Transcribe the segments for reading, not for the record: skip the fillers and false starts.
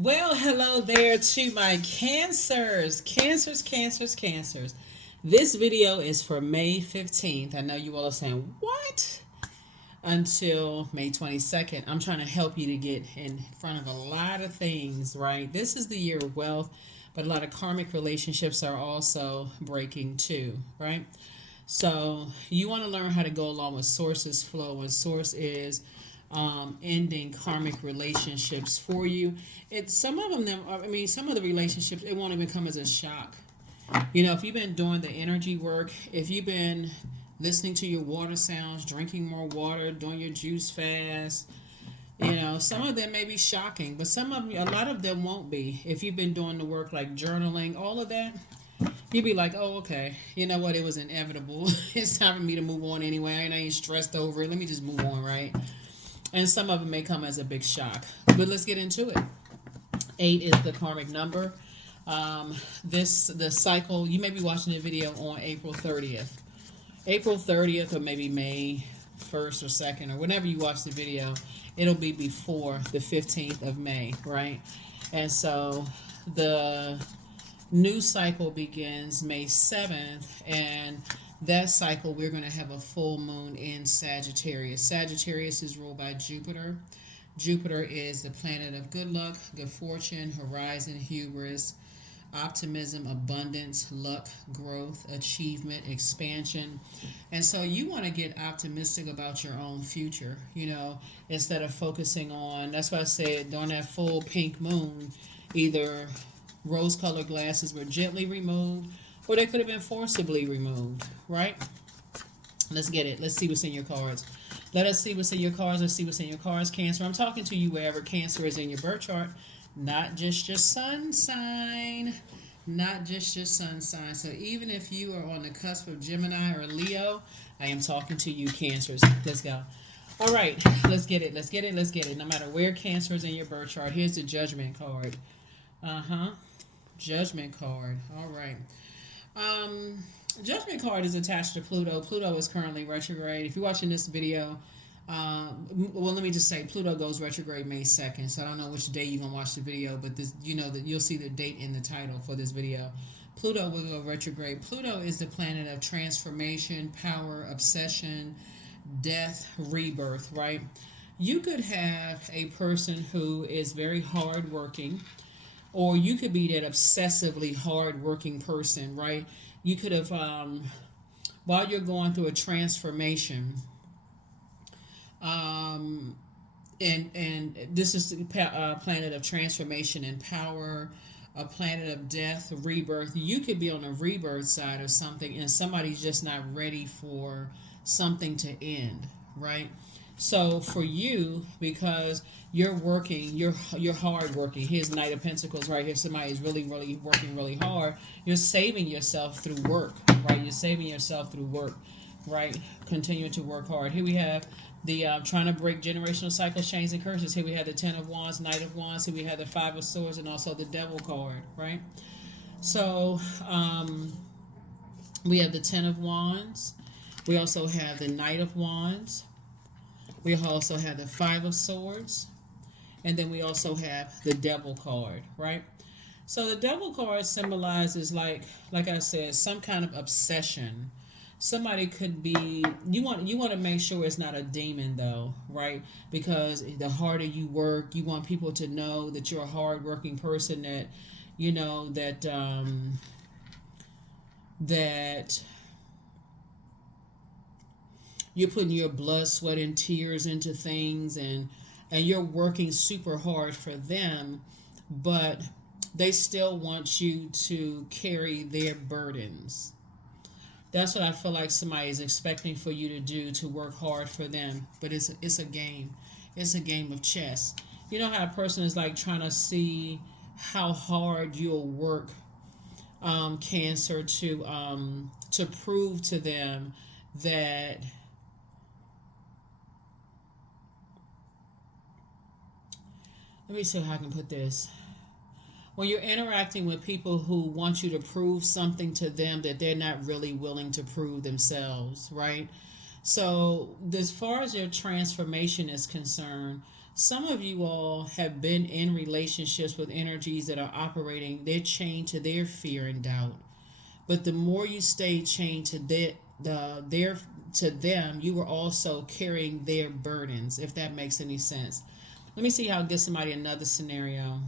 Well, hello there to my cancers. Cancers. This video is for May 15th. I know you all are saying, what? Until May 22nd. I'm trying to help you to get in front of a lot of things, right? This is the year of wealth, but a lot of karmic relationships are also breaking too, right? So you want to learn how to go along with source's flow, and source is ending karmic relationships for you. It's some of them. Some of the relationships it won't even come as a shock. If you've been doing the energy work, if you've been listening to your water sounds, drinking more water, doing your juice fast, some of them may be shocking, but a lot of them won't be. If you've been doing the work like journaling, all of that, you'd be like, oh, okay, you know what? It was inevitable. It's time for me to move on anyway. I ain't stressed over it. Let me just move on, right? And some of them may come as a big shock. But let's get into it. 8 is the karmic number. The cycle, you may be watching the video on April 30th. April 30th or maybe May 1st or 2nd or whenever you watch the video, it'll be before the 15th of May, right? And so the new cycle begins May 7th, and that cycle we're going to have a full moon in Sagittarius. Sagittarius is ruled by Jupiter. Jupiter is the planet of good luck, good fortune, horizon, hubris, optimism, abundance, luck, growth, achievement, expansion. And so you want to get optimistic about your own future, instead of focusing on, that's why I said during that full pink moon, either rose-colored glasses were gently removed or they could have been forcibly removed, right? Let's get it. Let's see what's in your cards. Let us see what's in your cards. Let's see what's in your cards, Cancer. I'm talking to you wherever Cancer is in your birth chart, not just your sun sign. Not just your sun sign. So even if you are on the cusp of Gemini or Leo, I am talking to you, Cancers. Let's go. All right. Let's get it. No matter where Cancer is in your birth chart, here's the Judgment card. Judgment card. All right. Judgment card is attached to Pluto. Pluto is currently retrograde. If you're watching this video, let me just say Pluto goes retrograde May 2nd. So I don't know which day you're gonna watch the video, but this, that you'll see the date in the title for this video. Pluto will go retrograde. Pluto is the planet of transformation, power, obsession, death, rebirth. Right? You could have a person who is very hardworking, or you could be that obsessively hard-working person, right? You could have, while you're going through a transformation, and this is the planet of transformation and power, a planet of death, rebirth. You could be on the rebirth side of something, and somebody's just not ready for something to end, right? So for you, because you're working, you're hard working. Here's Knight of Pentacles right here. Somebody is really, really working really hard. You're saving yourself through work, right? You're saving yourself through work, right? Continuing to work hard. Here we have the trying to break generational cycles, chains, and curses. Here we have the Ten of Wands, Knight of Wands. Here we have the Five of Swords, and also the Devil card, right? So we have the Ten of Wands. We also have the Knight of Wands. We also have the Five of Swords. And then we also have the Devil card, right? So the Devil card symbolizes, like I said, some kind of obsession. Somebody could be, you want to make sure it's not a demon though, right? Because the harder you work, you want people to know that you're a hardworking person, that that you're putting your blood, sweat, and tears into things, and you're working super hard for them, but they still want you to carry their burdens. That's what I feel like somebody is expecting for you to do, to work hard for them. But it's a game. It's a game of chess. You know how a person is like trying to see how hard you'll work, Cancer, to prove to them that let me see how I can put this. When you're interacting with people who want you to prove something to them that they're not really willing to prove themselves, right? So as far as your transformation is concerned, Some of you all have been in relationships with energies that are operating, they're chained to their fear and doubt. But the more you stay chained to their to them, you are also carrying their burdens, if that makes any sense. Let me see how I get somebody another scenario.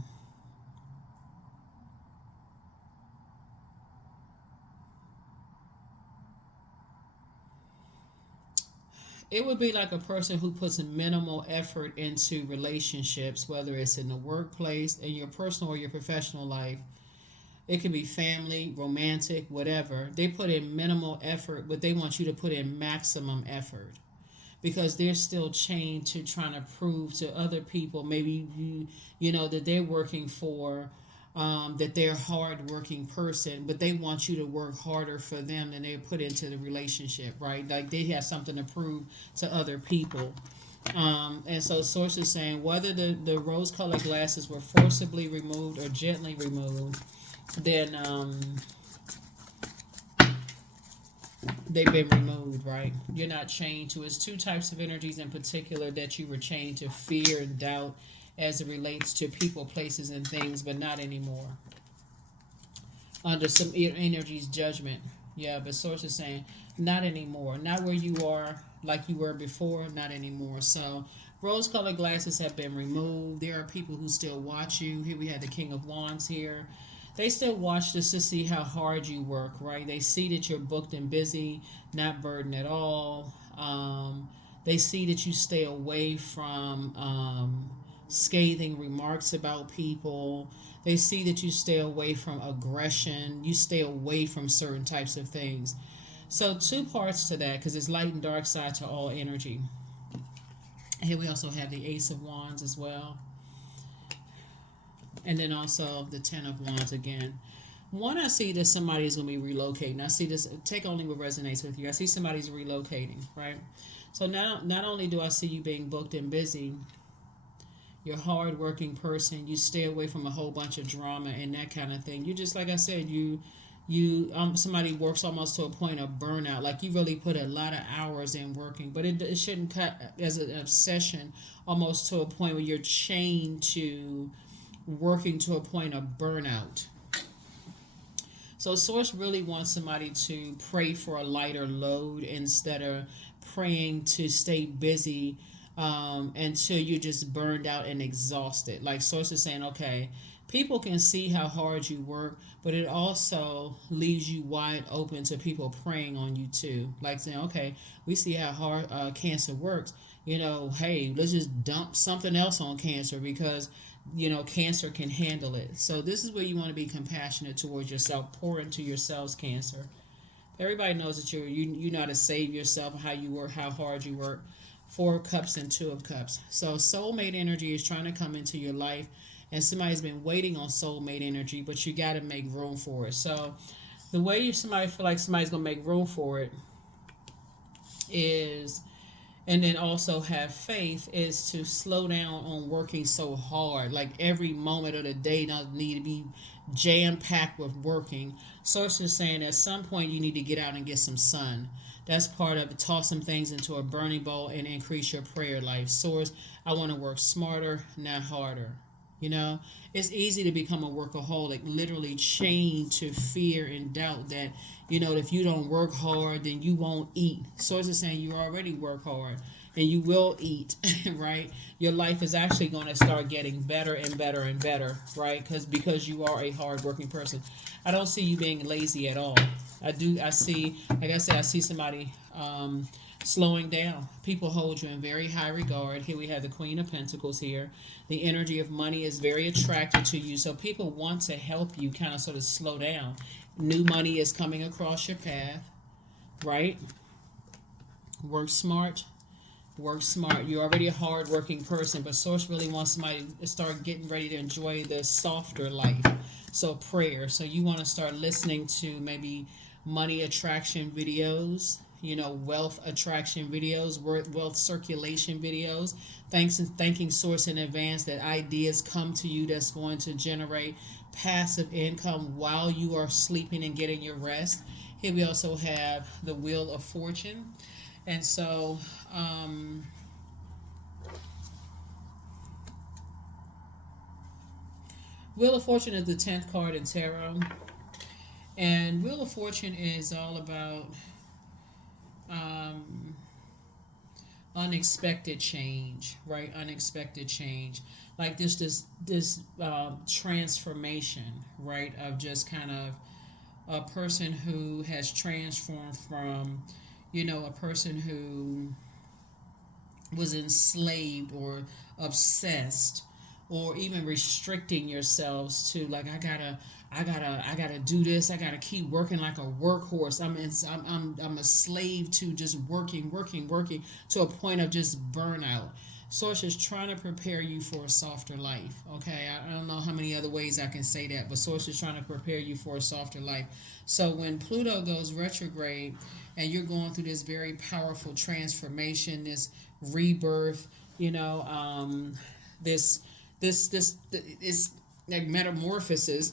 It would be like a person who puts a minimal effort into relationships, whether it's in the workplace, in your personal or your professional life. It can be family, romantic, whatever. They put in minimal effort, but they want you to put in maximum effort because they're still chained to trying to prove to other people, maybe you know that they're working for, that they're a hard-working person, but they want you to work harder for them than they put into the relationship, right? Like they have something to prove to other people. And so source is saying whether the rose-colored glasses were forcibly removed or gently removed, then they've been removed, right? You're not chained to. It's two types of energies in particular that you were chained to: fear and doubt as it relates to people, places, and things, but not anymore. Under some energies, judgment. Yeah, but source is saying not anymore. Not where you are like you were before, not anymore. So rose colored glasses have been removed. There are people who still watch you. Here we have the King of Wands here. They still watch just to see how hard you work, right? They see that you're booked and busy, not burdened at all. They see that you stay away from scathing remarks about people. They see that you stay away from aggression. You stay away from certain types of things. So, two parts to that because it's light and dark side to all energy. Here we also have the Ace of Wands as well. And then also the Ten of Wands again. One, I see that somebody is going to be relocating. I see this, take only what resonates with you. I see somebody's relocating, right? So now, not only do I see you being booked and busy, you're a hard-working person. You stay away from a whole bunch of drama and that kind of thing. You just, like I said, you somebody works almost to a point of burnout. Like you really put a lot of hours in working, but it shouldn't cut as an obsession almost to a point where you're chained to working to a point of burnout. So source really wants somebody to pray for a lighter load instead of praying to stay busy until you're just burned out and exhausted. Like source is saying, okay, people can see how hard you work, but it also leaves you wide open to people praying on you too. Like saying, okay, we see how hard cancer works. You know, hey, let's just dump something else on cancer because cancer can handle it. So this is where you want to be compassionate towards yourself. Pour into yourselves, Cancer. Everybody knows that you know how to save yourself, how you work, how hard you work. Four of Cups and Two of Cups. So soulmate energy is trying to come into your life, and somebody's been waiting on soulmate energy, but you got to make room for it. So the way somebody feel like somebody's gonna make room for it is, and then also have faith, is to slow down on working so hard. Like every moment of the day doesn't need to be jam packed with working. Source is saying at some point you need to get out and get some sun. That's part of it. Toss some things into a burning bowl and increase your prayer life. Source, I want to work smarter, not harder. You know, it's easy to become a workaholic, literally chained to fear and doubt that, if you don't work hard, then you won't eat. Source is saying you already work hard and you will eat, right? Your life is actually going to start getting better and better and better, right? Because you are a hardworking person. I don't see you being lazy at all. I see, like I said, I see somebody slowing down. People hold you in very high regard. Here we have the Queen of Pentacles here. The energy of money is very attracted to you. So people want to help you kind of sort of slow down. New money is coming across your path, right? Work smart. Work smart. You're already a hard-working person, but Source really wants somebody to start getting ready to enjoy the softer life. So prayer. So you want to start listening to maybe money attraction videos, wealth attraction videos, wealth circulation videos. Thanks and thanking Source in advance that ideas come to you that's going to generate passive income while you are sleeping and getting your rest. Here we also have the Wheel of Fortune. And so Wheel of Fortune is the 10th card in tarot. And Wheel of Fortune is all about um, unexpected change, right? Unexpected change, like this transformation, right? Of just kind of a person who has transformed from, a person who was enslaved or obsessed or even restricting yourselves to, like, I gotta do this. I gotta keep working like a workhorse. I'm a slave to just working to a point of just burnout. Source is trying to prepare you for a softer life. Okay, I don't know how many other ways I can say that, but Source is trying to prepare you for a softer life. So when Pluto goes retrograde and you're going through this very powerful transformation, this rebirth, this this like metamorphosis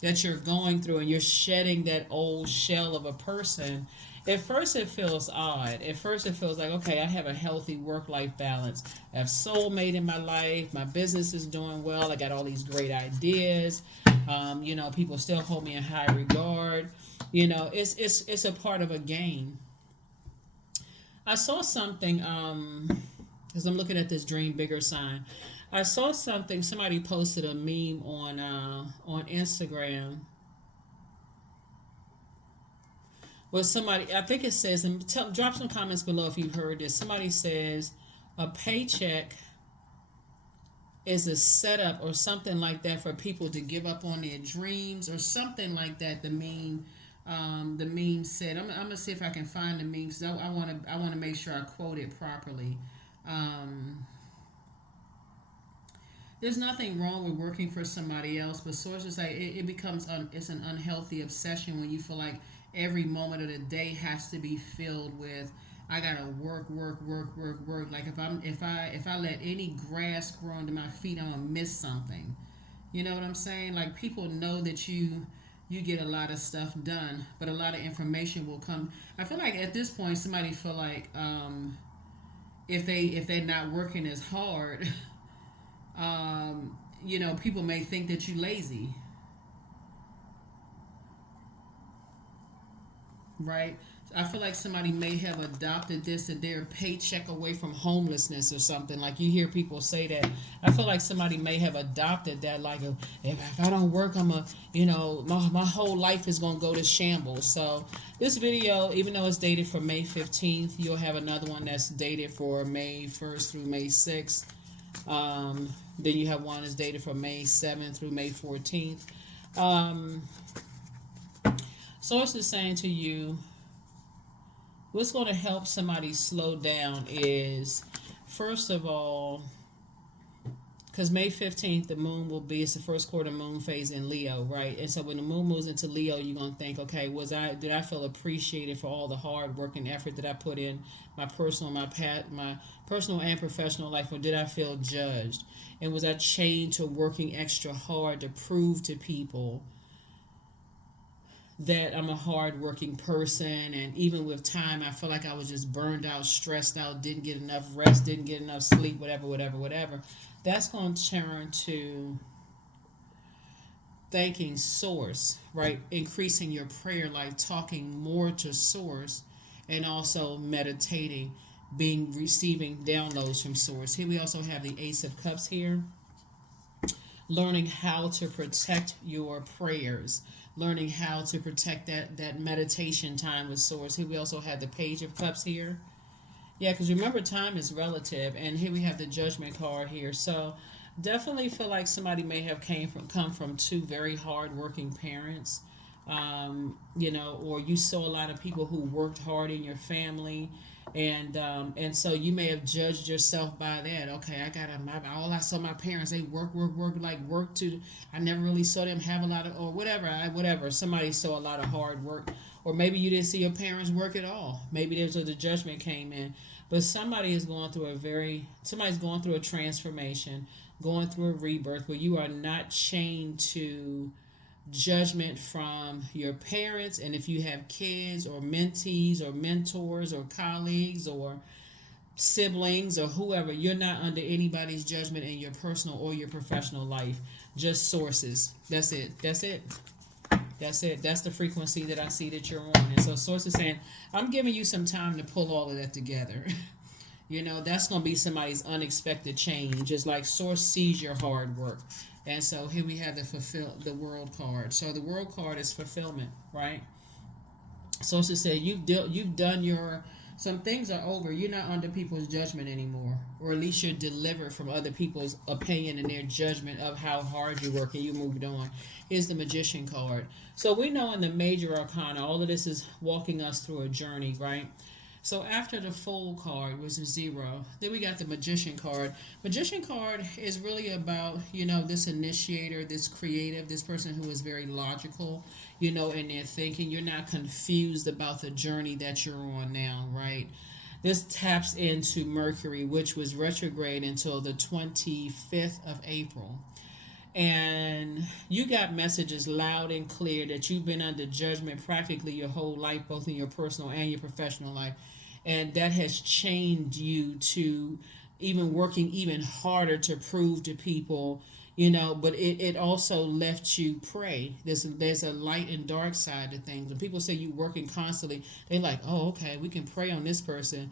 that you're going through, and you're shedding that old shell of a person. At first it feels odd. At first it feels like, okay, I have a healthy work-life balance. I have soulmate in my life. My business is doing well. I got all these great ideas. People still hold me in high regard. It's a part of a game. I saw something, as I'm looking at this dream bigger sign. I saw something. Somebody posted a meme on Instagram with somebody. I think it says, and drop some comments below if you've heard this. Somebody says a paycheck is a setup or something like that for people to give up on their dreams or something like that. The meme said. I'm gonna see if I can find the meme. So I want to make sure I quote it properly. Um, there's nothing wrong with working for somebody else, but sources say it becomes it's an unhealthy obsession when you feel like every moment of the day has to be filled with, I gotta work. Like if I let any grass grow under my feet, I'm gonna miss something. You know what I'm saying? Like, people know that you get a lot of stuff done, but a lot of information will come. I feel like at this point somebody feel like, if they're not working as hard, people may think that you lazy, right? I feel like somebody may have adopted this, that they're a paycheck away from homelessness or something. Like, you hear people say that. I feel like somebody may have adopted that. Like, if I don't work, my whole life is going to go to shambles. So this video, even though it's dated for May 15th, you'll have another one that's dated for May 1st through May 6th. Then you have one that's dated from May 7th through May 14th. Source is saying to you, what's going to help somebody slow down is, first of all, because May 15th, the moon it's the first quarter moon phase in Leo, right? And so when the moon moves into Leo, you're going to think, okay, did I feel appreciated for all the hard work and effort that I put in my personal and professional life, or did I feel judged? And was I chained to working extra hard to prove to people that I'm a hard-working person? And even with time, I feel like I was just burned out, stressed out, didn't get enough rest, didn't get enough sleep, whatever. That's going to turn to thanking Source, right? Increasing your prayer life, talking more to Source, and also meditating, receiving downloads from Source. Here we also have the Ace of Cups here. Learning how to protect your prayers, learning how to protect that meditation time with Source. Here we also have the Page of Cups here. Yeah, because remember, time is relative, and here we have the Judgment card here. So definitely feel like somebody may have come from two very hard-working parents, or you saw a lot of people who worked hard in your family, and so you may have judged yourself by that. Okay, all I saw my parents, they work, like work to. I never really saw them have a lot of, or whatever. Somebody saw a lot of hard work, or maybe you didn't see your parents work at all. Maybe there's where the judgment came in. But somebody's going through a transformation, going through a rebirth where you are not chained to judgment from your parents. And if you have kids or mentees or mentors or colleagues or siblings or whoever, you're not under anybody's judgment in your personal or your professional life. just sources. That's it. That's it. That's it. That's the frequency that I see that you're on. And so source is saying, I'm giving you some time to pull all of that together. That's going to be somebody's unexpected change. Just like source sees your hard work. And so here we have the world card. So the world card is fulfillment, right? Source is saying you've done your, some things are over. You're not under people's judgment anymore, or at least you're delivered from other people's opinion and their judgment of how hard you work, and you moved on. Here's the Magician card. So we know in the major arcana, all of this is walking us through a journey, right? So after the Fool card, which is 0, then we got the Magician card. Magician card is really about, this initiator, this creative, this person who is very logical, in their thinking. You're not confused about the journey that you're on now, right? This taps into Mercury, which was retrograde until the 25th of April. And you got messages loud and clear that you've been under judgment practically your whole life, both in your personal and your professional life. And that has chained you to even working even harder to prove to people, but it also left you prey. There's a light and dark side to things. When people say you working constantly, they're like, oh, okay, we can prey on this person.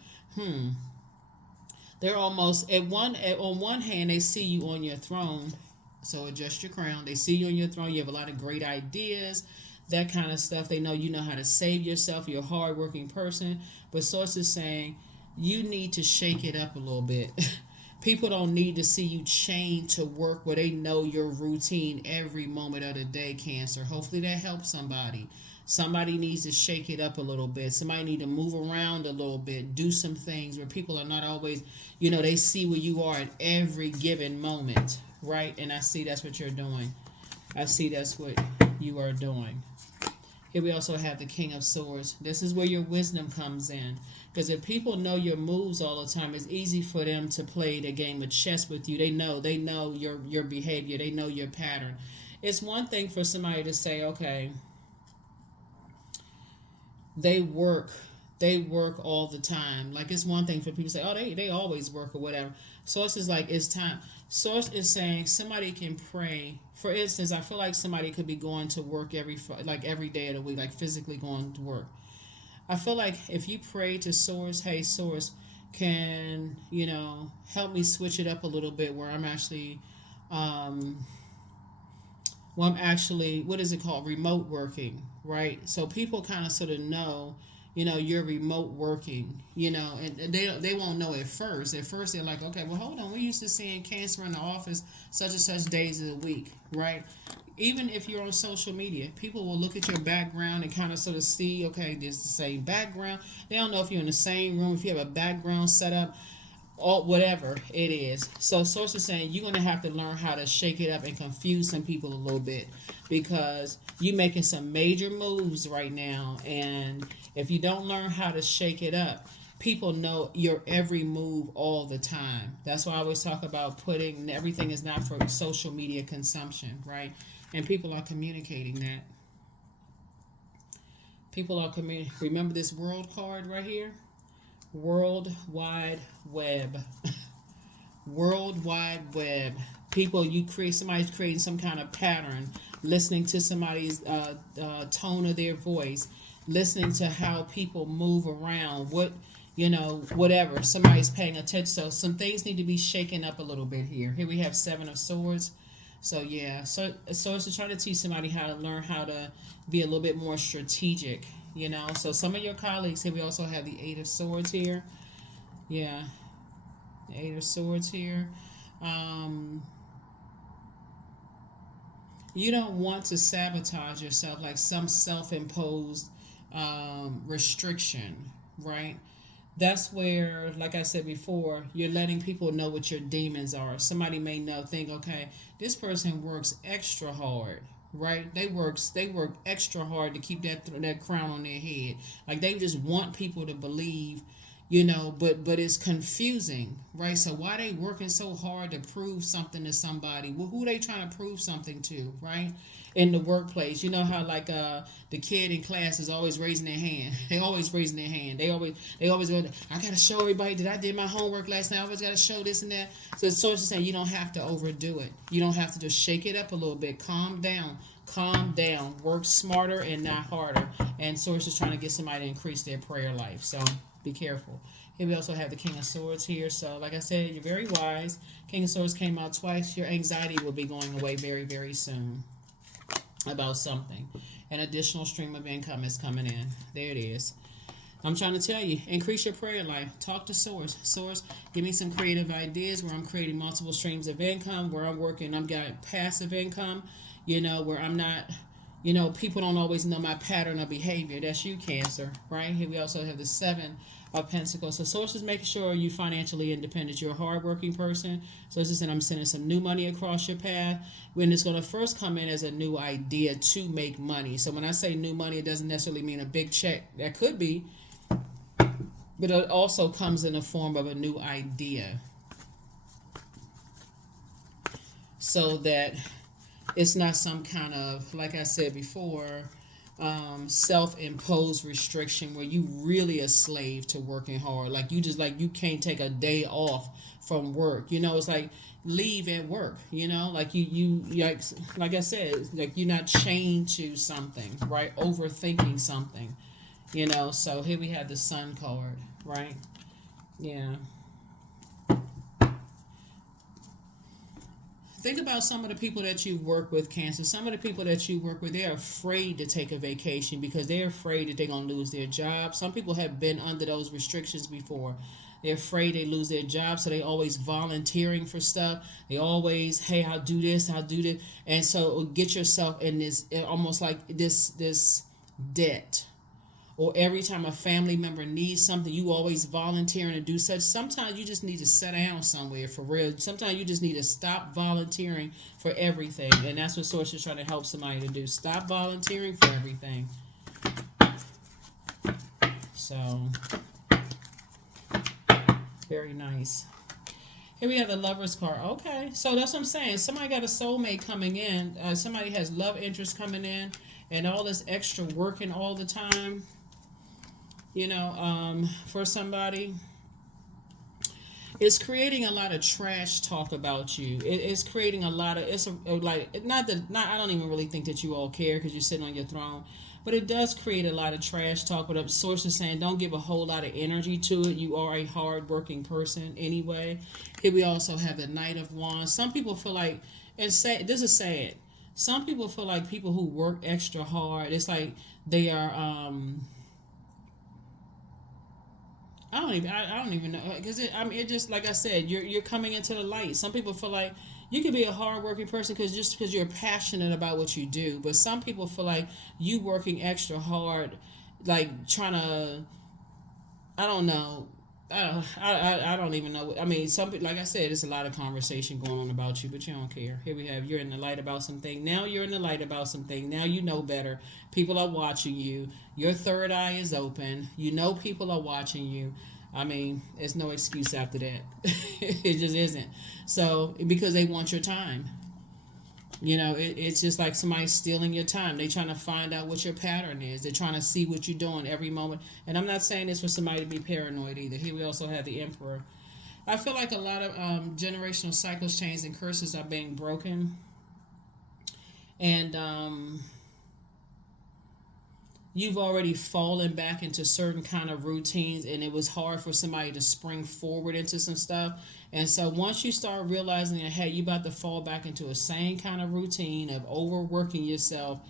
They're almost on one hand, they see you on your throne, so adjust your crown. They see you on your throne. You have a lot of great ideas, that kind of stuff. They know you know how to save yourself. You're a hardworking person. But Source is saying you need to shake it up a little bit. People don't need to see you chained to work where they know your routine every moment of the day, Cancer. Hopefully that helps somebody. Somebody needs to shake it up a little bit. Somebody need to move around a little bit. Do some things where people are not always, they see where you are at every given moment, right? And I see that's what you're doing. I see that's what you are doing. Here we also have the King of Swords. This is where your wisdom comes in. Because if people know your moves all the time, it's easy for them to play the game of chess with you. They know your behavior. They know your pattern. It's one thing for somebody to say, okay, they work all the time. Like, it's one thing for people to say, oh, they always work or whatever. Source is like, it's time. Source is saying somebody can pray. For instance, I feel like somebody could be going to work every day of the week, like physically going to work. I feel like if you pray to Source, hey, Source, can, help me switch it up a little bit where I'm actually, what is it called? Remote working, right? So people kind of sort of know, you're remote working, and they won't know at first. At first, they're like, okay, well, hold on. We're used to seeing Cancer in the office such and such days of the week, right? Even if you're on social media, people will look at your background and kind of sort of see, okay, there's the same background. They don't know if you're in the same room, if you have a background set up, or whatever it is. So Source is saying you're going to have to learn how to shake it up and confuse some people a little bit, because you're making some major moves right now. And if you don't learn how to shake it up, people know your every move all the time. That's why I always talk about putting everything is not for social media consumption, right? And people are communicating that. People are remember this world card right here? World Wide Web. World Wide Web. People, somebody's creating some kind of pattern, listening to somebody's tone of their voice, listening to how people move around, whatever. Somebody's paying attention. So some things need to be shaken up a little bit here. Here we have 7 of Swords. So yeah, so it's to try to teach somebody how to learn how to be a little bit more strategic, So some of your colleagues here, we also have the 8 of Swords here. Yeah, the 8 of Swords here. You don't want to sabotage yourself, like some self-imposed restriction, right? That's where, like I said before, you're letting people know what your demons are. Somebody may think, okay, this person works extra hard, right? They work extra hard to keep that crown on their head. Like, they just want people to believe, but it's confusing, right? So why they working so hard to prove something to somebody? Well, who they trying to prove something to, right? In the workplace, you know how like the kid in class is always raising their hand. They always raising their hand. They always go, I gotta show everybody that I did my homework last night. I always gotta show this and that. So it's sort of saying you don't have to overdo it. You don't have to just shake it up a little bit. Calm down. Calm down. Work smarter and not harder. And Source is trying to get somebody to increase their prayer life. So be careful. Here we also have the King of Swords here. So like I said, you're very wise. King of Swords came out twice. Your anxiety will be going away very, very soon about something. An additional stream of income is coming in. There it is. I'm trying to tell you, increase your prayer life. Talk to Source. Source, give me some creative ideas where I'm creating multiple streams of income, where I'm working, I've got passive income, where I'm not, people don't always know my pattern of behavior. That's you, Cancer, right? Here we also have the Seven of Pentacles. So Source is making sure you're financially independent. You're a hardworking person. So it's just saying I'm sending some new money across your path when it's going to first come in as a new idea to make money. So when I say new money, it doesn't necessarily mean a big check. That could be, but it also comes in the form of a new idea so that it's not some kind of, like I said before, self-imposed restriction where you really a slave to working hard. Like you can't take a day off from work. It's like leave at work. Like you like I said, like you're not chained to something, right? Overthinking something. So here we have the Sun card, right? Yeah. Think about some of the people that you work with, Cancer. Some of the people that you work with, they're afraid to take a vacation because they're afraid that they're going to lose their job. Some people have been under those restrictions before. They're afraid they lose their job, so they always volunteering for stuff. They always, hey, I'll do this, I'll do this. And so get yourself in this, almost like this debt. Or every time a family member needs something, you always volunteering to do such. Sometimes you just need to sit down somewhere for real. Sometimes you just need to stop volunteering for everything. And that's what Source is trying to help somebody to do. Stop volunteering for everything. So, very nice. Here we have the Lover's card. Okay, so that's what I'm saying. Somebody got a soulmate coming in. Somebody has love interest coming in. And all this extra working all the time. For somebody, it's creating a lot of trash talk about you. It's creating a lot of, I don't even really think that you all care because you're sitting on your throne, but it does create a lot of trash talk. But Source is saying don't give a whole lot of energy to it. You are a hard-working person anyway. Here we also have the Knight of Wands. Some people feel like, this is sad. Some people feel like people who work extra hard, it's like they are, I don't even know because it just like I said, you're coming into the light. Some people feel like you could be a hardworking person because you're passionate about what you do, but some people feel like you working extra hard, like trying to, I don't know. I don't even know. I mean, like I said, there's a lot of conversation going on about you, but you don't care. Here we have you're in the light about something. Now you're in the light about something. Now you know better. People are watching you. Your third eye is open. You know people are watching you. I mean, there's no excuse after that. It just isn't. So because they want your time. It's just like somebody stealing your time. They're trying to find out what your pattern is. They're trying to see what you're doing every moment. And I'm not saying this for somebody to be paranoid either. Here we also have the Emperor. I feel like a lot of generational cycles, chains, and curses are being broken. And you've already fallen back into certain kind of routines, and it was hard for somebody to spring forward into some stuff. And so once you start realizing that, hey, you about to fall back into a same kind of routine of overworking yourself,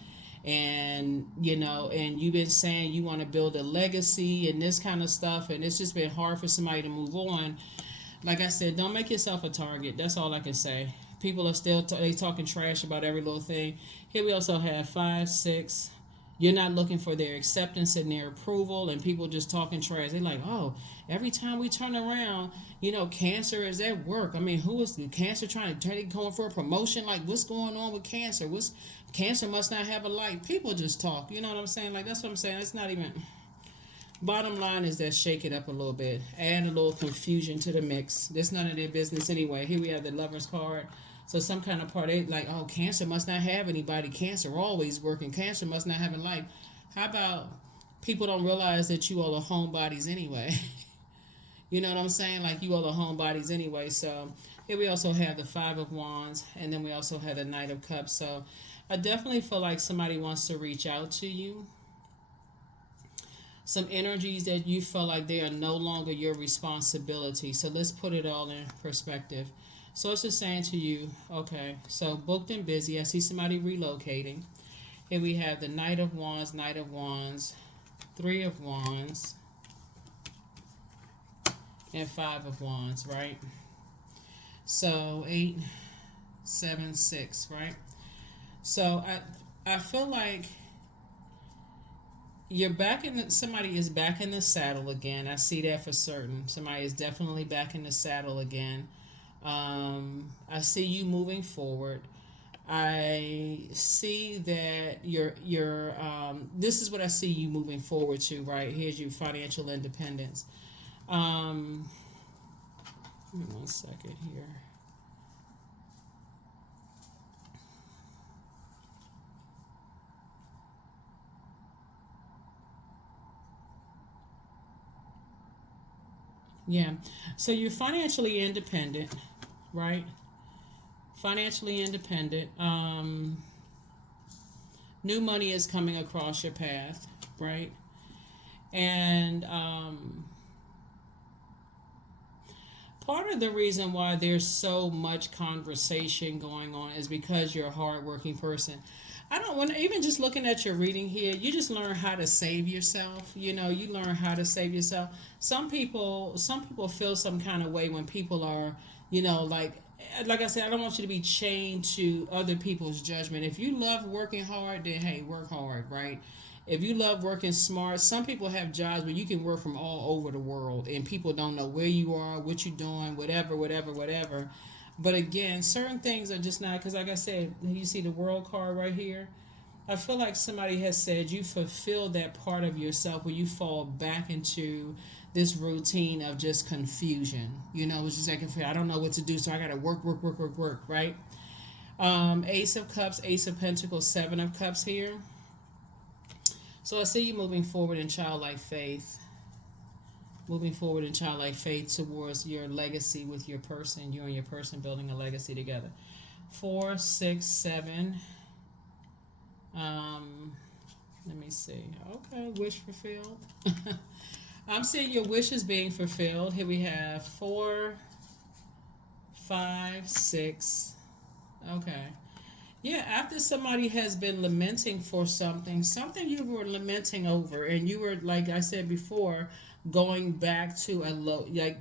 and and you've been saying you want to build a legacy and this kind of stuff, and it's just been hard for somebody to move on. Like I said, don't make yourself a target. That's all I can say. People are still they talking trash about every little thing. Here we also have 5, 6. You're not looking for their acceptance and their approval, and people just talking trash. They're like, oh, every time we turn around, Cancer is at work. I mean, who is Cancer trying to going for a promotion? Like, what's going on with Cancer? Cancer must not have a life. People just talk. You know what I'm saying? Like, that's what I'm saying. It's not even. Bottom line is that shake it up a little bit. Add a little confusion to the mix. That's none of their business anyway. Here we have the Lover's card. So some kind of part, they like, oh, Cancer must not have anybody. Cancer always working. Cancer must not have a life. How about people don't realize that you all are homebodies anyway? You know what I'm saying? Like, you all are homebodies anyway. So here we also have the Five of Wands, and then we also have the Knight of Cups. So I definitely feel like somebody wants to reach out to you. Some energies that you feel like they are no longer your responsibility. So let's put it all in perspective. So it's just saying to you, okay, so booked and busy. I see somebody relocating. Here we have the Knight of Wands, Three of Wands, and Five of Wands, right? So 8, 7, 6, right? So I feel like you're back in somebody is back in the saddle again. I see that for certain. Somebody is definitely back in the saddle again. I see you moving forward. I see that you're this is what I see you moving forward to, right? Here's your financial independence. Give me 1 second here. Yeah. So you're financially independent, right? Financially independent. New money is coming across your path, right? And part of the reason why there's so much conversation going on is because you're a hardworking person. I don't want to, even just looking at your reading here, you just learn how to save yourself. You know, you learn how to save yourself. Some people feel some kind of way when people are, you know, like I said, I don't want you to be chained to other people's judgment. If you love working hard, then hey, work hard, right? If you love working smart, some people have jobs where you can work from all over the world and people don't know where you are, what you're doing, whatever. But again, certain things are just not, because like I said, you see the World card right here. I feel like somebody has said you fulfill that part of yourself where you fall back into this routine of just confusion. You know, it's just like, I don't know what to do, so I got to work, right? Ace of Cups, Ace of Pentacles, Seven of Cups here. So I see you moving forward in childlike faith. Moving forward in childlike faith towards your legacy with your person. You and your person building a legacy together. 4, 6, 7. Let me see. Okay, wish fulfilled. I'm seeing your wishes being fulfilled. Here we have 4, 5, 6. Okay. Yeah, after somebody has been lamenting for something you were lamenting over, and you were, like I said before, going back to a low, like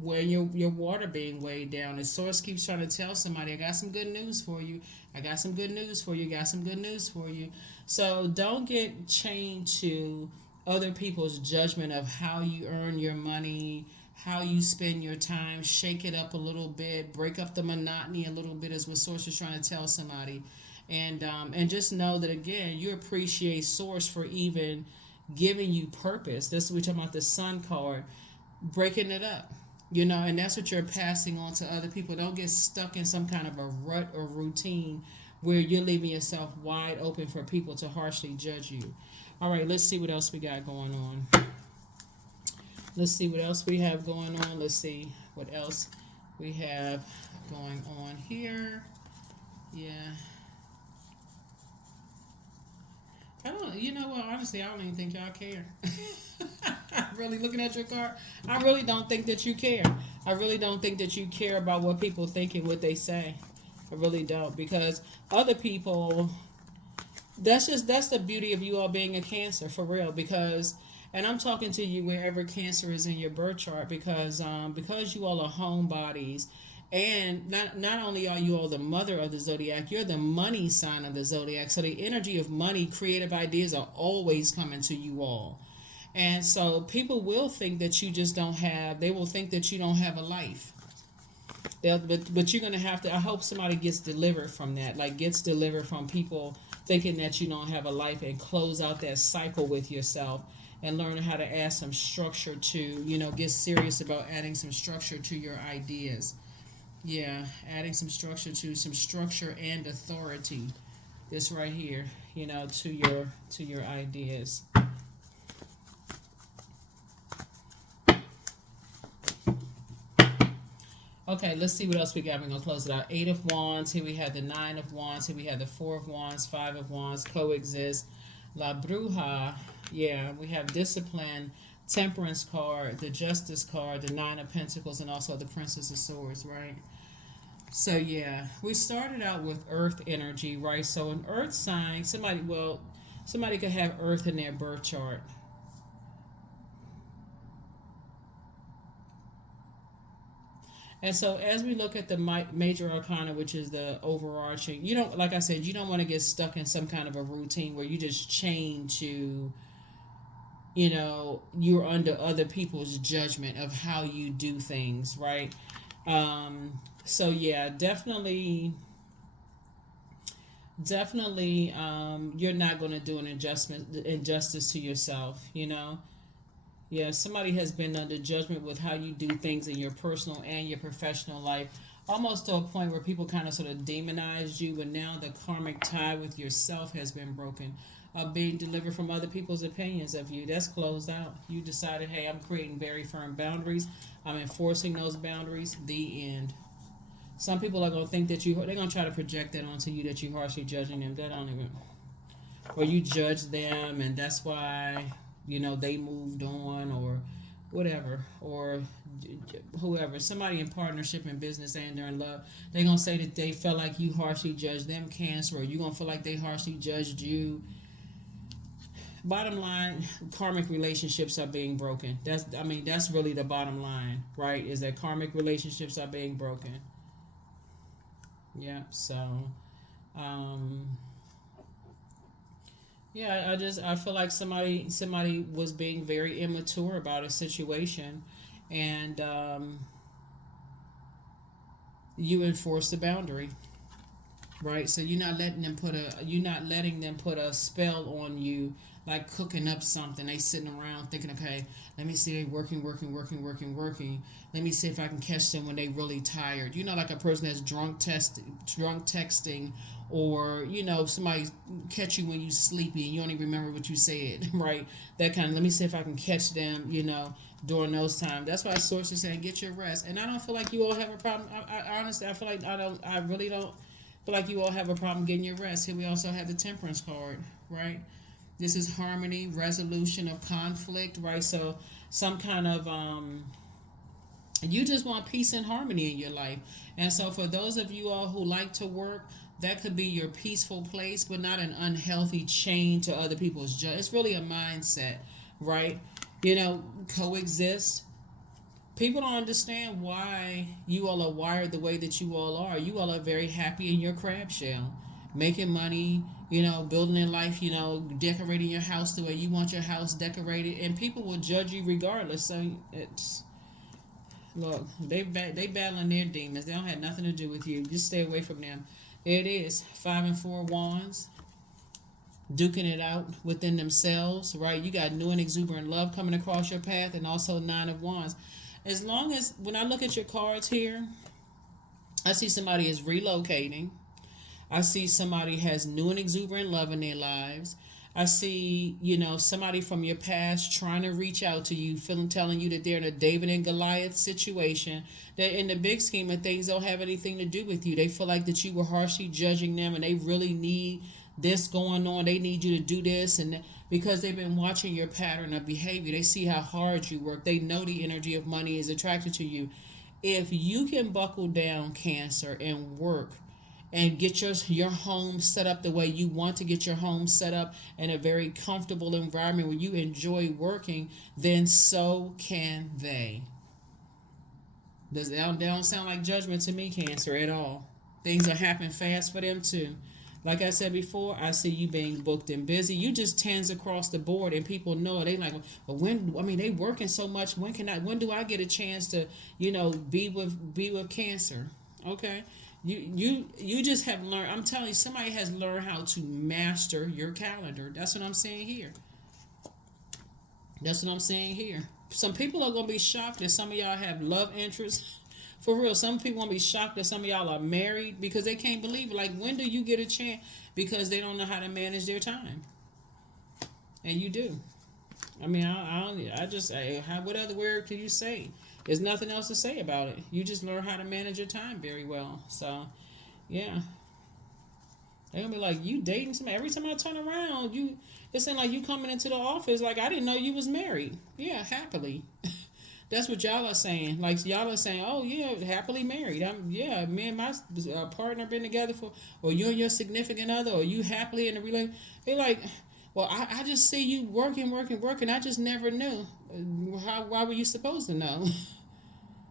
where your water being weighed down. The source keeps trying to tell somebody, I got some good news for you. I got some good news for you. Got some good news for you. So don't get chained to other people's judgment of how you earn your money, how you spend your time. Shake it up a little bit, break up the monotony a little bit, is what source is trying to tell somebody. And just know that, again, you appreciate source for even giving you purpose. This is, we're talking about the Sun card, breaking it up, you know, and that's what you're passing on to other people. Don't get stuck in some kind of a rut or routine where you're leaving yourself wide open for people to harshly judge you. All right, let's see what else we got going on. Let's see what else we have going on. Let's see what else we have going on here. Yeah. I don't, you know what, honestly, I don't even think y'all care. Really, looking at your card, I really don't think that you care. I really don't think that you care about what people think and what they say. I really don't, because other people, that's the beauty of you all being a Cancer, for real, because, and I'm talking to you wherever Cancer is in your birth chart, because you all are homebodies. And not only are you all the mother of the zodiac, you're the money sign of the zodiac. So the energy of money, creative ideas are always coming to you all. And so people will think that you just don't have, they will think that you don't have a life. But you're going to have to, I hope somebody gets delivered from that, like gets delivered from people thinking that you don't have a life, and close out that cycle with yourself and learning how to add some structure to, get serious about adding some structure to your ideas. Yeah, adding some structure and authority. This right here, to your ideas. Okay, let's see what else we got. We're gonna close it out. Eight of Wands. Here we have the Nine of Wands. Here we have the Four of Wands, Five of Wands, coexist. La Bruja. Yeah, we have discipline, Temperance card, the Justice card, the Nine of Pentacles, and also the Princess of Swords, right? So yeah, we started out with Earth energy, right? So an Earth sign, somebody could have Earth in their birth chart. And so, as we look at the major arcana, which is the overarching, like I said, you don't want to get stuck in some kind of a routine where you just chain to, you're under other people's judgment of how you do things, right? So yeah, definitely, you're not going to do an injustice to yourself, Yeah, somebody has been under judgment with how you do things in your personal and your professional life, almost to a point where people kind of sort of demonized you, and now the karmic tie with yourself has been broken. Being delivered from other people's opinions of you. That's closed out. You decided, hey, I'm creating very firm boundaries. I'm enforcing those boundaries. The end. Some people are going to think that they're going to try to project that onto you, that you're harshly judging them. That don't even, or you judge them, and that's why they moved on, or whatever, or whoever, somebody in partnership in business and they're in love, they're gonna say that they felt like you harshly judged them, Cancer, or you gonna feel like they harshly judged you. Bottom line, karmic relationships are being broken. That's really the bottom line, right? Is that karmic relationships are being broken. Yeah. So yeah, I feel like somebody was being very immature about a situation, and you enforce the boundary, right? So you're not letting them put a spell on you, like cooking up something. They sitting around thinking, okay, let me see, they working. Let me see if I can catch them when they really tired. Like a person that's drunk texting, or somebody catch you when you sleepy and you don't even remember what you said, right? That kind of. Let me see if I can catch them, during those times. That's why sources saying get your rest. And I don't feel like you all have a problem. I honestly, I feel like I really don't feel like you all have a problem getting your rest. Here we also have the Temperance card, right? This is harmony, resolution of conflict, right? So some kind of you just want peace and harmony in your life. And so for those of you all who like to work, that could be your peaceful place, but not an unhealthy chain to other people's judgment. It's really a mindset, right? Coexist. People don't understand why you all are wired the way that you all are. You all are very happy in your crab shell, making money, building in life, decorating your house the way you want your house decorated, and people will judge you regardless. So it's look, they battling their demons. They don't have nothing to do with you. Just stay away from them. There it is, 5 and 4 wands, duking it out within themselves, right? You got new and exuberant love coming across your path, and also 9 of wands. As long as, when I look at your cards here, I see somebody is relocating. I see somebody has new and exuberant love in their lives. I see, somebody from your past trying to reach out to you, telling you that they're in a David and Goliath situation, that in the big scheme of things don't have anything to do with you. They feel like that you were harshly judging them, and they really need this going on. They need you to do this, and because they've been watching your pattern of behavior, they see how hard you work. They know the energy of money is attracted to you. If you can buckle down, Cancer, and work and get your home set up the way you want to get your home set up, in a very comfortable environment where you enjoy working, then so can they. They don't sound like judgment to me, Cancer, at all. Things are happening fast for them too. Like I said before, I see you being booked and busy. You just tens across the board, and people know it. They like, but when? I mean, they working so much. When do I get a chance to, be with Cancer? Okay, you just have learned. I'm telling you, somebody has learned how to master your calendar. That's what I'm saying here. That's what I'm saying here. Some people are gonna be shocked that some of y'all have love interests. For real, some people gonna be shocked that some of y'all are married because they can't believe it. Like, when do you get a chance? Because they don't know how to manage their time, and you do. I mean, I just, what other word can you say? There's nothing else to say about it. You just learn how to manage your time very well. So, yeah. They're gonna be like, you dating somebody. Every time I turn around, it seems like you coming into the office like, I didn't know you was married. Yeah, happily. That's what y'all are saying. Like, y'all are saying, oh yeah, happily married. Yeah, me and my partner been together for, or you and your significant other, or you happily in a relationship. They're like, well, I just see you working, working, working. I just never knew. Why were you supposed to know?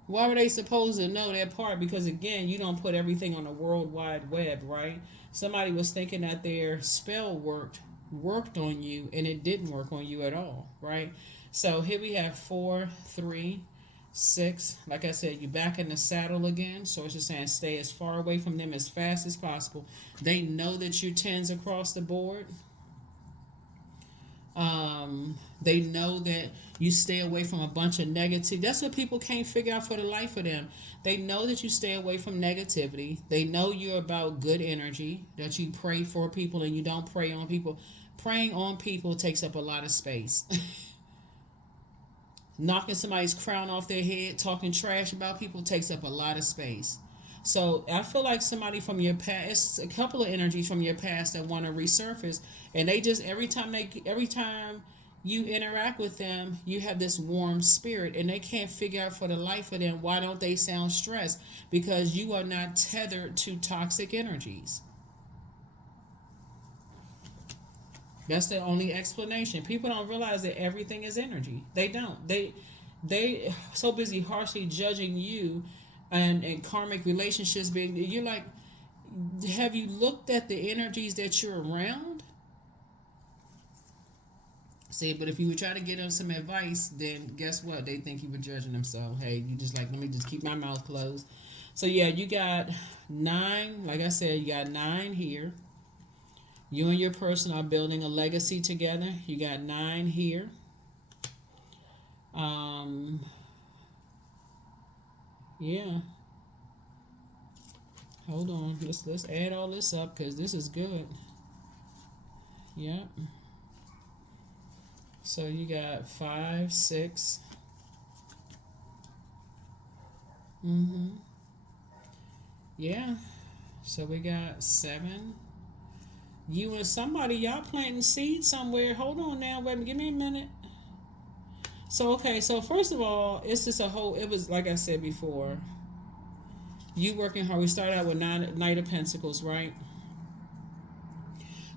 Why were they supposed to know that part? Because again, you don't put everything on the World Wide Web, right? Somebody was thinking that their spell worked on you, and it didn't work on you at all, right? So here we have 4, 3, 6. Like I said, you're back in the saddle again. So it's just saying stay as far away from them as fast as possible. They know that you tens across the board. They know that you stay away from a bunch of negativity. That's what people can't figure out for the life of them. They know that you stay away from negativity. They know you're about good energy, that you pray for people and you don't prey on people. Praying on people takes up a lot of space. Knocking somebody's crown off their head, talking trash about people takes up a lot of space. So I feel like somebody from your past, it's a couple of energies from your past that want to resurface, and they just every time you interact with them, you have this warm spirit, and they can't figure out for the life of them why don't they sound stressed, because you are not tethered to toxic energies. That's the only explanation. People don't realize that everything is energy. They don't. They so busy harshly judging you, and karmic relationships being. You're like, have you looked at the energies that you're around? See, but if you would try to give them some advice, then guess what? They think you were judging them. So hey, you just like, let me just keep my mouth closed. So yeah, you got 9. Like I said, you got 9 here. You and your person are building a legacy together. You got 9 here. Yeah. Hold on. Let's add all this up because this is good. Yep. So you got 5, 6. Yeah. So we got 7. You and somebody, y'all planting seeds somewhere. Hold on now. Wait, give me a minute. So okay, so first of all, it's just a whole. It was like I said before. You working hard. We started out with Knight of Pentacles, right?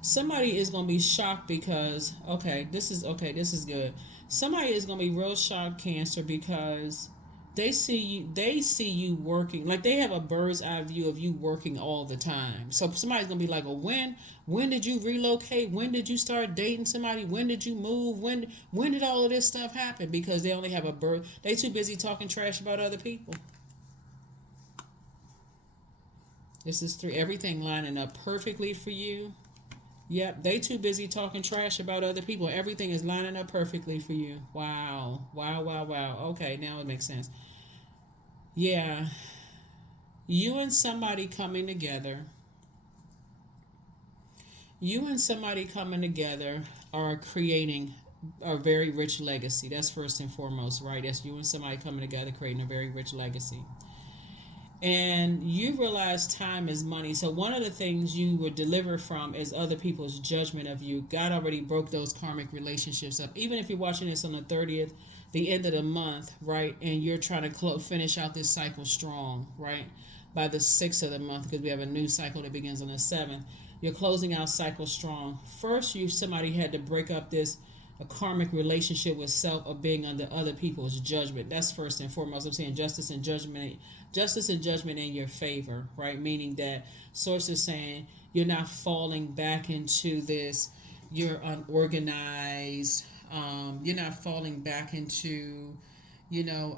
Somebody is gonna be shocked because this is good. Somebody is gonna be real shocked, Cancer, because they see you working, like they have a bird's eye view of you working all the time. So somebody's gonna be like, well, when did you relocate? When did you start dating somebody? When did you move? When did all of this stuff happen? Because they only have a bird. They too busy talking trash about other people. This is 3. Everything lining up perfectly for you. Yep, they too busy talking trash about other people. Everything is lining up perfectly for you. Wow. Wow, wow, wow. Okay, now it makes sense. Yeah. You and somebody coming together. You and somebody coming together are creating a very rich legacy. That's first and foremost, right? That's you and somebody coming together creating a very rich legacy. And you realize time is money. So one of the things you were delivered from is other people's judgment of you. God already broke those karmic relationships up. Even if you're watching this on the 30th, the end of the month, right? And you're trying to finish out this cycle strong, right? By the 6th of the month, because we have a new cycle that begins on the 7th. You're closing out cycle strong. First, somebody had to break up this a karmic relationship with self of being under other people's judgment. That's first and foremost. I'm saying justice and judgment in your favor, right? Meaning that source is saying you're not falling back into this, you're unorganized, you're not falling back into, you know,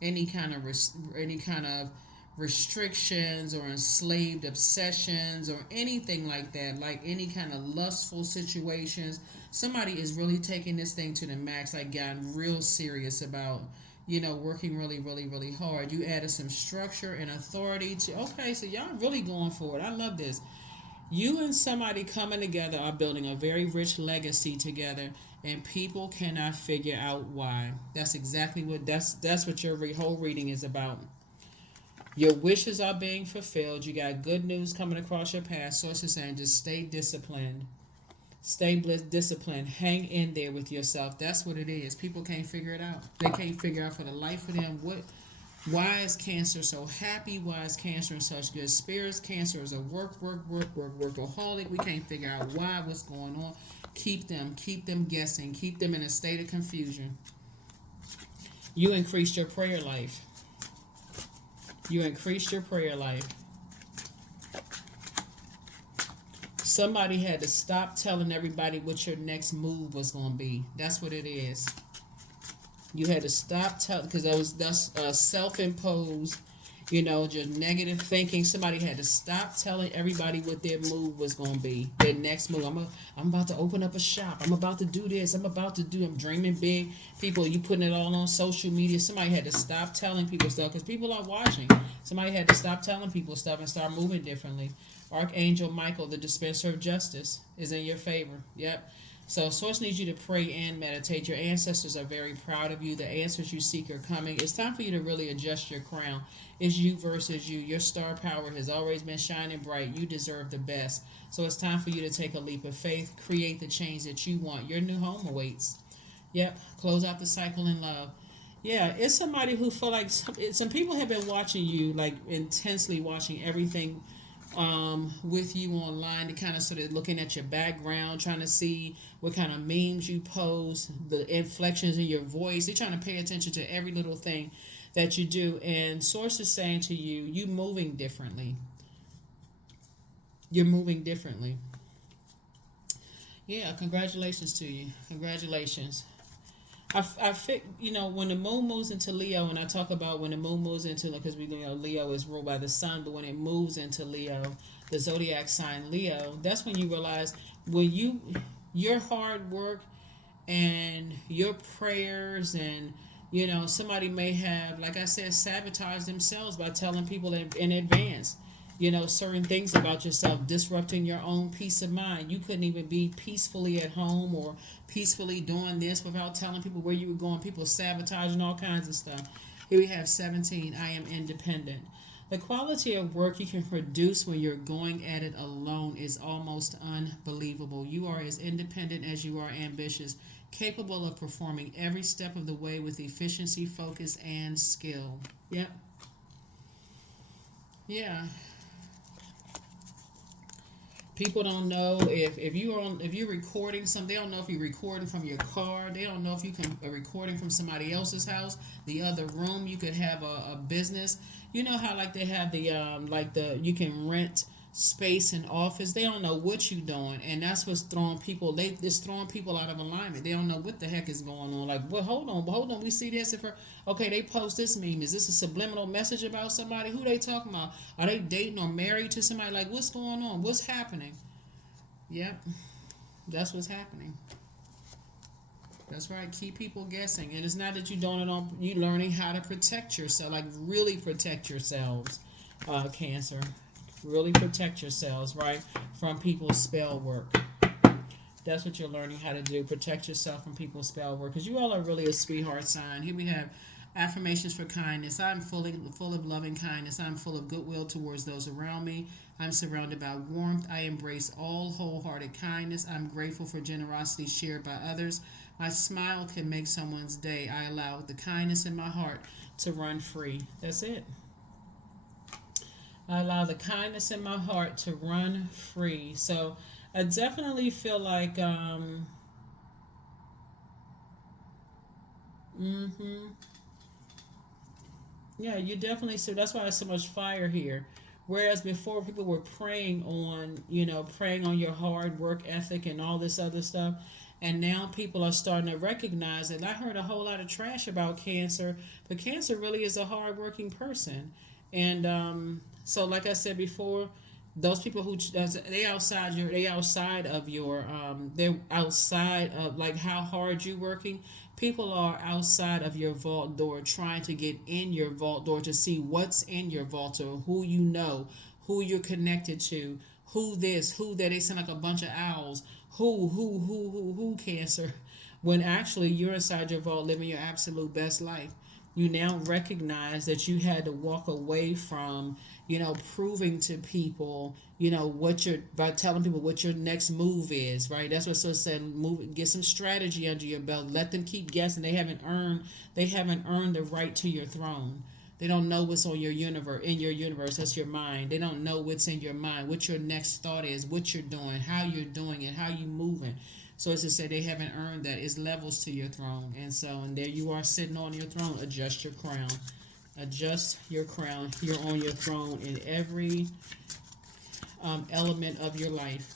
any kind of restrictions or enslaved obsessions or anything like that, like any kind of lustful situations. Somebody is really taking this thing to the max, like gotten real serious about, working really, really, really hard. You added some structure and authority to, okay, so y'all really going for it. I love this. You and somebody coming together are building a very rich legacy together, and people cannot figure out why. That's exactly what that's what your whole reading is about. Your wishes are being fulfilled. You got good news coming across your path. Source is saying just stay disciplined. Stay disciplined. Hang in there with yourself. That's what it is. People can't figure it out. They can't figure out for the life of them why is Cancer so happy? Why is Cancer in such good spirits? Cancer is a workaholic. We can't figure out why, what's going on. Keep them guessing. Keep them in a state of confusion. You increased your prayer life. You increased your prayer life. Somebody had to stop telling everybody what your next move was going to be. That's what it is. You had to stop telling, because that's self-imposed, just negative thinking. Somebody had to stop telling everybody what their move was going to be. Their next move. I'm about to open up a shop. I'm about to do this. I'm dreaming big. People, you putting it all on social media. Somebody had to stop telling people stuff because people are watching. Somebody had to stop telling people stuff and start moving differently. Archangel Michael, the dispenser of justice, is in your favor. Yep. So Source needs you to pray and meditate. Your ancestors are very proud of you. The answers you seek are coming. It's time for you to really adjust your crown. It's you versus you. Your star power has always been shining bright. You deserve the best. So it's time for you to take a leap of faith. Create the change that you want. Your new home awaits. Yep. Close out the cycle in love. Yeah, it's somebody who feel like some people have been watching you, like intensely watching everything with you online, to kind of sort of looking at your background, trying to see what kind of memes you post, the inflections in your voice. They're trying to pay attention to every little thing that you do. And Source is saying to you, you moving differently. You're moving differently. Yeah, congratulations to you. Congratulations. I fit, when the moon moves into Leo, and I talk about when the moon moves into, because we know Leo is ruled by the sun, but when it moves into Leo, the zodiac sign Leo, that's when you realize when your hard work and your prayers and somebody may have, like I said, sabotaged themselves by telling people in advance certain things about yourself, disrupting your own peace of mind. You couldn't even be peacefully at home or peacefully doing this without telling people where you were going. People sabotaging all kinds of stuff. Here we have 17. I am independent. The quality of work you can produce when you're going at it alone is almost unbelievable. You are as independent as you are ambitious, capable of performing every step of the way with efficiency, focus, and skill. Yep. Yeah. People don't know if you're recording something. They don't know if you're recording from your car. They don't know if you can recording from somebody else's house, the other room. You could have a business. You know how like they have the you can rent space and office. They don't know what you're doing, and that's what's throwing people. It's throwing people out of alignment. They don't know what the heck is going on. Like, well, hold on. We see this. Okay, they post this meme. Is this a subliminal message about somebody? Who they talking about? Are they dating or married to somebody? Like, what's going on? What's happening? Yep, that's what's happening. That's right. Keep people guessing, and it's not that you don't know. You learning how to protect yourself, like really protect yourselves, Cancer. Really protect yourselves, right, from people's spell work. That's what you're learning how to do. Protect yourself from people's spell work, because you all are really a sweetheart sign. Here we have affirmations for kindness. I'm full of loving kindness. I'm full of goodwill towards those around me. I'm surrounded by warmth. I embrace all wholehearted kindness. I'm grateful for generosity shared by others. My smile can make someone's day. I allow the kindness in my heart to run free. That's it. I allow the kindness in my heart to run free. So I definitely feel like, mm-hmm. Yeah, you definitely see. That's why there's so much fire here. Whereas before people were preying on your hard work ethic and all this other stuff. And now people are starting to recognize it. I heard a whole lot of trash about Cancer, but Cancer really is a hardworking person. And so, like I said before, those people who they outside of your they're outside of like how hard you working. People are outside of your vault door trying to get in your vault door to see what's in your vault or who you know, who you're connected to, who this, who that. They sound like a bunch of owls. Who Cancer, when actually you're inside your vault living your absolute best life. You now recognize that you had to walk away from, proving to people, what your by telling people what your next move is, right? That's what so said. Move, get some strategy under your belt. Let them keep guessing. They haven't earned the right to your throne. They don't know what's on your universe, in your universe. That's your mind. They don't know what's in your mind, what your next thought is, what you're doing, how you're doing it, how you moving. So it's to say they haven't earned that. It's levels to your throne. And there you are sitting on your throne. Adjust your crown. Adjust your crown. You're on your throne in every element of your life.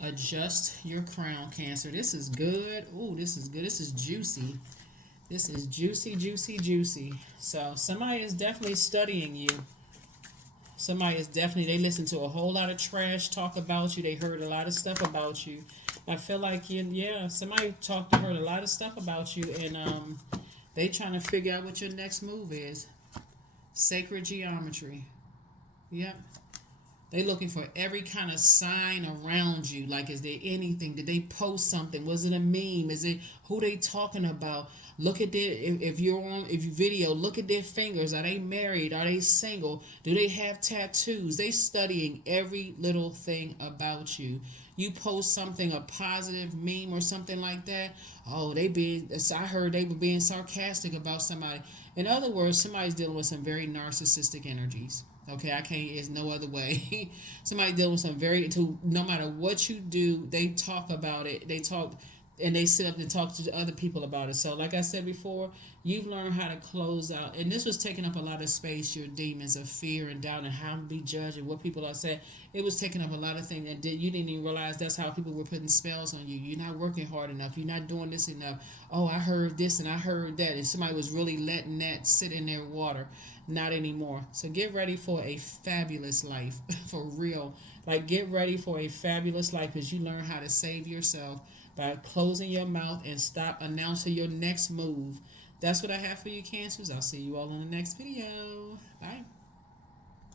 Adjust your crown, Cancer. This is good. Ooh, this is good. This is juicy. This is juicy, juicy, juicy. So somebody is definitely studying you. Somebody is definitely, they listen to a whole lot of trash talk about you. They heard a lot of stuff about you. I feel like, somebody talked to heard a lot of stuff about you, and they trying to figure out what your next move is. Sacred geometry. Yep. They looking for every kind of sign around you. Like, is there anything? Did they post something? Was it a meme? Is it who they talking about? Look at their if you video, look at their fingers. Are they married? Are they single? Do they have tattoos? They studying every little thing about you. You post something, a positive meme or something like that. Oh, I heard they were being sarcastic about somebody. In other words, somebody's dealing with some very narcissistic energies. Okay, I can't. It's no other way. Somebody dealing with some no matter what you do, they talk about it. They talk, and they sit up and talk to other people about it. So, like I said before, you've learned how to close out, and this was taking up a lot of space. Your demons of fear and doubt, and how to be judged, and what people are saying. It was taking up a lot of things, and you didn't even realize that's how people were putting spells on you. You're not working hard enough. You're not doing this enough. Oh, I heard this and I heard that, and somebody was really letting that sit in their water. Not anymore. So get ready for a fabulous life. For real. Like, get ready for a fabulous life as you learn how to save yourself by closing your mouth and stop announcing your next move. That's what I have for you, Cancers. I'll see you all in the next video. Bye.